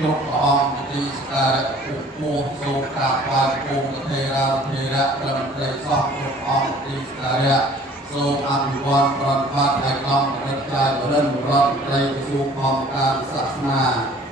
គ្រប់ព្រះអង្គទីស្ការៈពុទ្ធសូមក្រាបថ្វាយបង្គំធេរាធេរៈត្រឹមត្រូវសពគ្រប់អង្គទីស្ការៈសូមអភិវឌ្ឍប្រតិបត្តិឲ្យកំរិទ្ធកាយបរិញ្ញរដ្ឋត្រីក្រសួងអង្គការសាសនា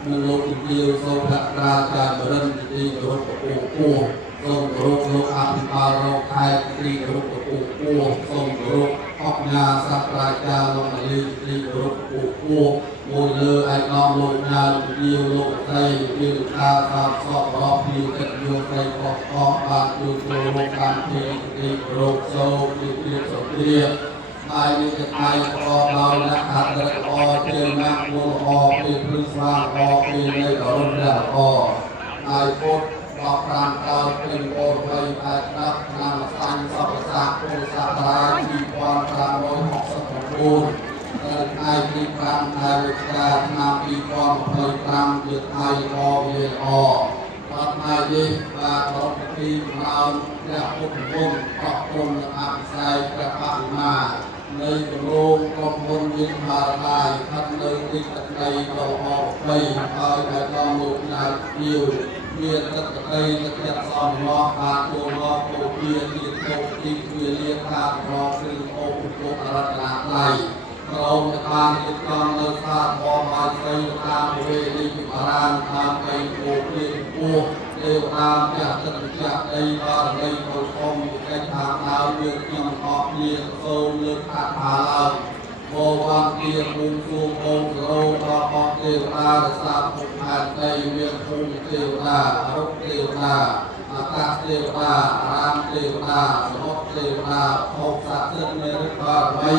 និងលោកជំទាវសូមភក្ត្រាចារ្យបរិញ្ញទីគោរពពពោះសូមគោរពលោកអភិបាលរងខេត្តទីគោរពពពោះសូមគោរពអបញ្ញាសាស្ត្រាចារ្យលោកនាយកទីគោរពពពោះមួយលើឯកឧត្តមលោកណាលោកជំទាវលោកស្រីជាលោកតាសាស្ត្រសពរបស់ពីកិត្តិយសស្រីខុសខុសបានជួយចូលរួមកម្មវិធីទីគោរពសូមជម្រាបសុភាហើយនេះជាថ្ងៃប្រកបដោយអ្នកអត្តល្អជើងណាស់មួយល្អពីព្រឹស្វាល្អពីនៃអរុណល្អហើយពុទ្ធ15កើតពេញបរិយាកាសឆ្នាំសាញ់សពសាស្ត្រពុទ្ធសករាជ2569នៅថ្ងៃទី5ខែវិច្ឆិកាឆ្នាំ2025ជាថ្ងៃល្អវាល្អដល់ថ្ងៃនេះបាទរដ្ឋទីផ្ដោតព្រះពុទ្ធគុណខកគុណអភិសេកព្រះបរិមានៃគម្រោងក្រុមហ៊ុនវិទ្យាល័យស្ថិតនៅទីទឹកដីដ៏អបអរហើយដែលដល់លោកណាយជាវមានទឹកដីទឹកចិត្តសំណោះបានចូលមកពូជាទីទុកទីវាលាខាររងគឺអូបពុទ្ធរតនាថ្លៃក្រមតាមទីក្រុងនៅសាធរបាយស្រីតាមវេលាពិបារានតាមបីពូជាពោះទេវតាព្រះទឹកជាដីបារមីពលធំកិច្ចថាដើមយើងខ្ញុំអស់គ្នាសូមលើកអត្ថាឡើងបវរជាភូមិជួងអូនសរោដល់អស់ទេវតារសាភពផែនដីមានភូមិទេវតារុក្ខទេវតាអាកាសទេវតារាមទេវតាសមុទ្រទេវតាភពសក្តិមានឫទ្ធិបារមី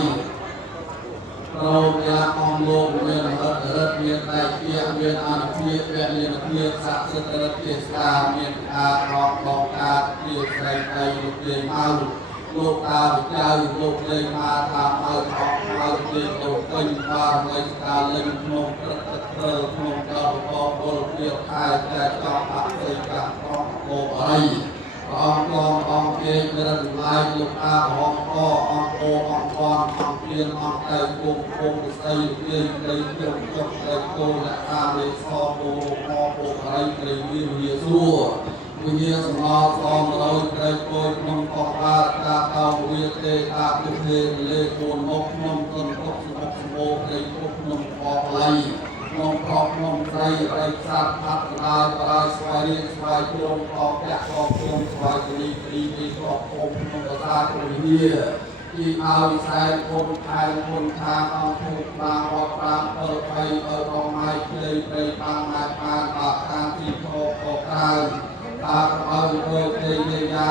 ប្រោយ៉ាងអំលោកមានអរិទ្ធមានតែជាមានអនុភាពវេលាភាពស័ក្តិសិទ្ធិរដ្ឋជាស្ដាមានការរកដងការជាស្រីដីលោកលេងហៅលោកតាវិចៅលោកលេងមកតាមឲ្យអស់ហើយទីទៅពេញបារមីការលេងក្នុងព្រឹកទឹកព្រើក្នុងដល់បបពលភាពខែតែចង់អភិសេកកម្មអបអីអង្គគេមានតម្លៃលោកតាអង្គអង្គអង្គអង្គព្រៀនអង្គតែគុំគុំស្ដីព្រៀនដីខ្ញុំចុះតែគោលការណ៍លេខសពោពុកហើយព្រៃវាសួរវិញ្ញាសម្លសំរយត្រីគួយក្នុងកបបាការកោវាទេតាពុទ្ធេលេគូនមកក្នុងទុនពុកសុខសម្បូរត្រីពុកក្នុងបបលៃក្នុងប្រកក្នុងត្រីត្រីខ្សាត់ផាត់ដាយបរាយស្វាយរៀងស្វាយជុំអបចាក់អបជុំស្វាយគ្រីគ្រីទីកបអមក្នុងប្រាសាទព្រះវិហារទីឲ្យខ្សែគុណខែគុណខាងអង្គភូមិបានរកតាមពលភ័យឲ្យបងម៉ៃភ្លេព្រៃបានមកបានអត់តាមទីខោខោក្រៅតាមឲ្យធ្វើទេយាយា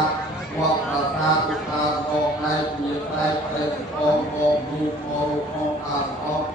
វត្តប្រាសាទឧតារកឯកមានតែប្រេតបងបងរូបមកអស់អស់